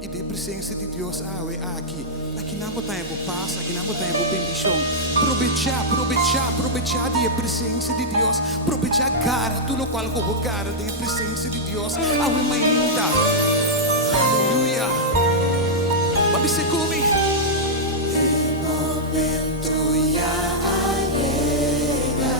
E da presença de Deus, aqui. Aqui não tem paz, aqui não tem bendição. Aproveitar da presença de Deus. Aproveitar cara, tudo qual colocar da presença de Deus. Awe mais linda. Aleluia. Mas você come. El momento ya llega.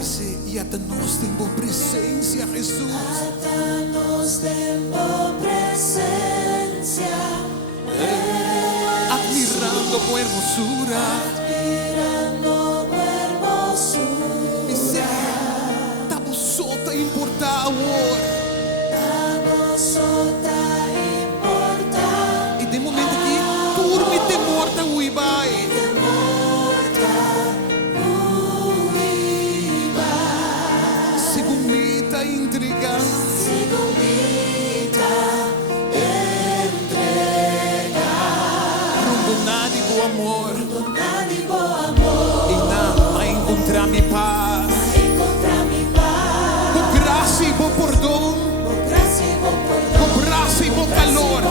Você e até nós temos presença, Jesus. Hasta nos temos presencia. Admirando com hermosura. Admirando tu hermosura. Estamos só a importar amor. Estamos só a importar. E de momento que turme te morta ui vai. Te morta uiba. Segumita entrega. Segumita entrega. Rondonade do amor. Donadi bo amor. E não a encontrar-me paz. Encontra-me paz. Com graça e bom perdão. Por graça e por perdão. Com graça e bom calor.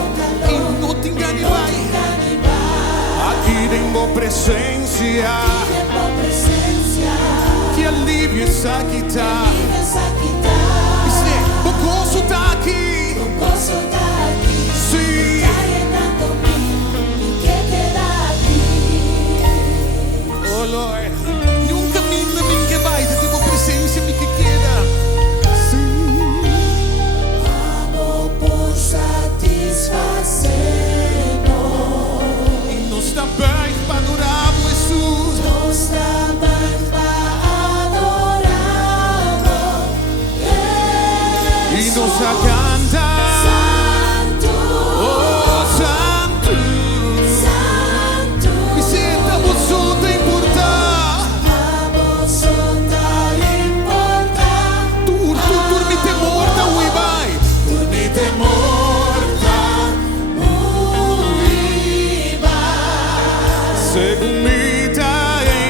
E não te engane vai. Aqui tem presença. Tiempo presencia. Que alívio essa que tá. Vives aquí está. O gozo tá aqui. Tu gozo está aquí. Sim. Está llenando-me. ¿Y qué queda aquí? Oh Lord, yung caminho namin que vai, da tua presença me que queda. Sim. Amo por satisfacernos. E nós também para adorar Jesus. Nos trabalhos para adorarnos. E nos canta. Santo, Oh Santo. Santo. Me sentamos juntos a importar. Vamos soltar e importar. Dormite morta, ui vai. Dormite morta, uiba. Segumita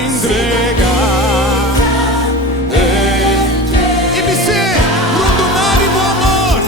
entrega. E me se rondonare do amor.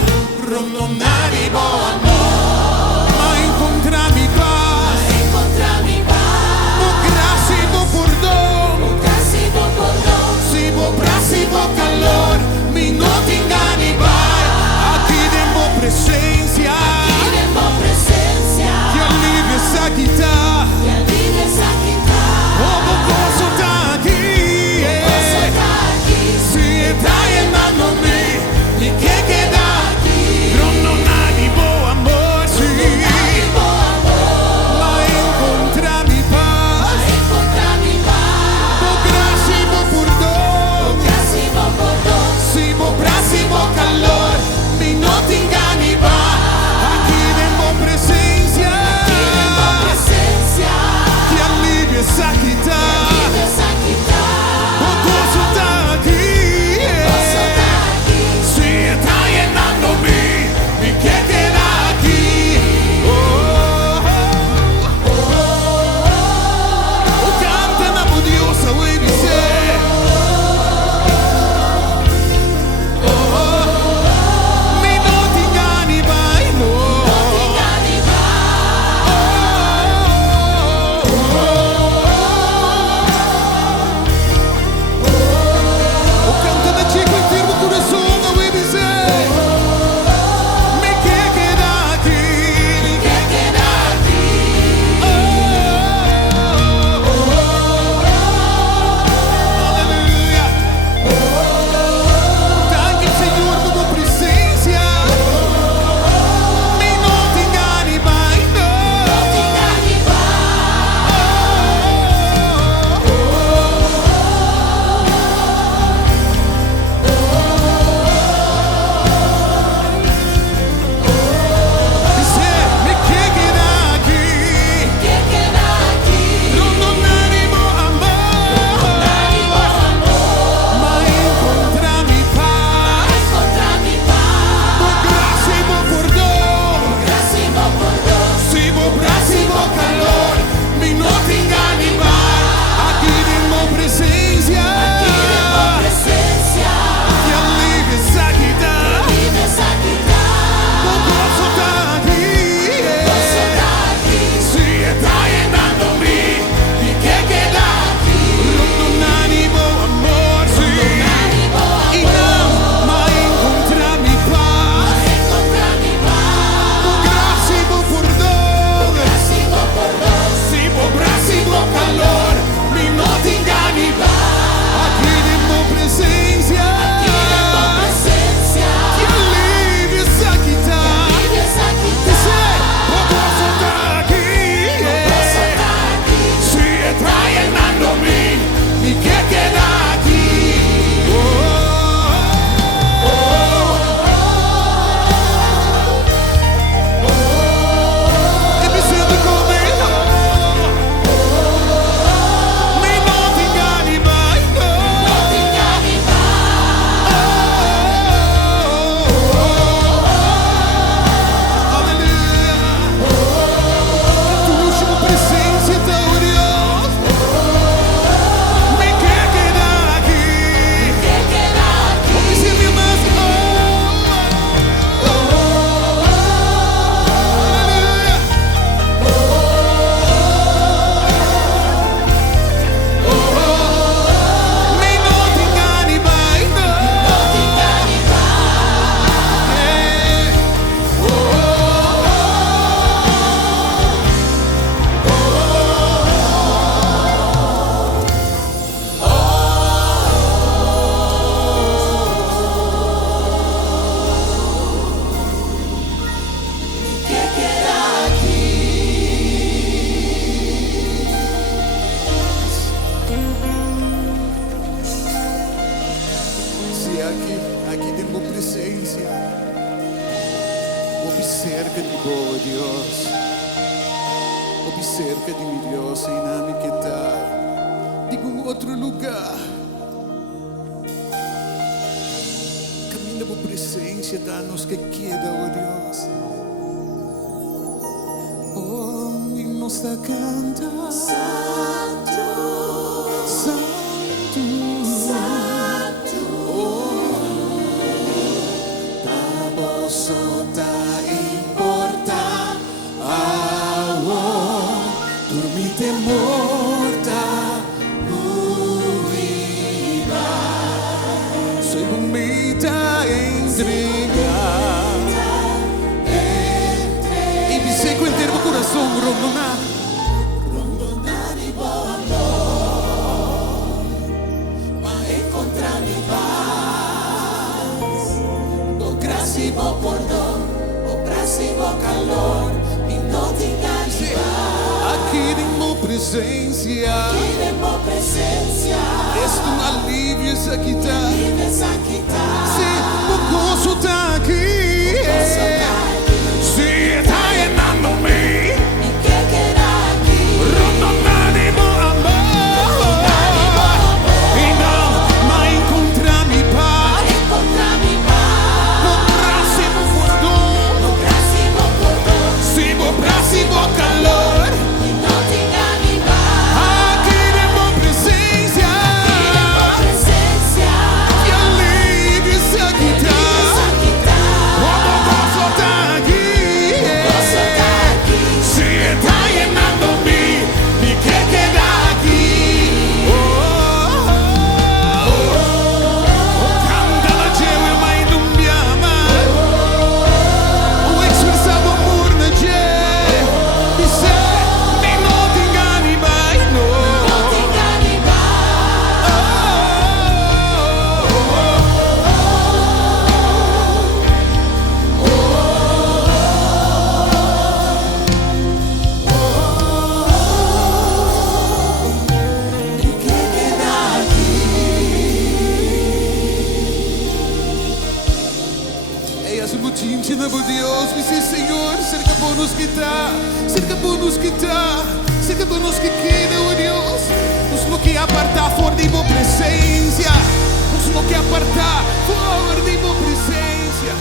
Observa de boa, Deus. Observa de mim, Deus, em nome que está. Diga outro lugar. Caminha por presença, dá-nos que queda, oh Deus. Oh, e nos da canta. Santo, Santo, Santo, Sota importa awo dormite morta uiba soy bonita entrega e mi seco inteiro o coração rondona di buon amor, ma encontrarmi paz, bo gracia y bo perdón, bo prazer y bo calor, y no te engañes. aqui tenho presença Queremos presencia, és tu alívio essa aqui tá vives aquí, se o gozo tá aqui se tá llenando-me y que queda aquí. rondonando amor e não mais encontrar mi paz Encontrarmi paz, no próximo furdun bo gracia y bo perdón, se o próximo calor y no te engañes. aqui tenho presença Queremos presencia, que alívio essa aqui vives tá aquí, como o gozo tá aqui gozo está aquí. se tá llenando-me e quer quedar aqui canta la ceu mai non mi ama o expressado amor na ceu e se me non ti ingani mai no No te engañes. Y que queda aquí. Ei, as mutinhas na boa Deus, me sei Senhor, cerca por nos que tá, cerca por nos que tá, cerca por nos que queda, oh Deus, nos não quer apartar fora de boa presença, nos não quer apartar fora de boa presença,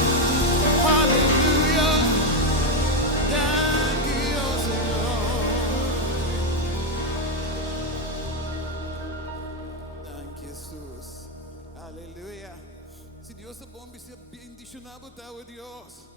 aleluia, thank you, Senhor, thank you, Jesus, aleluia. Se Deus é bom, me bendicionar, oh Deus.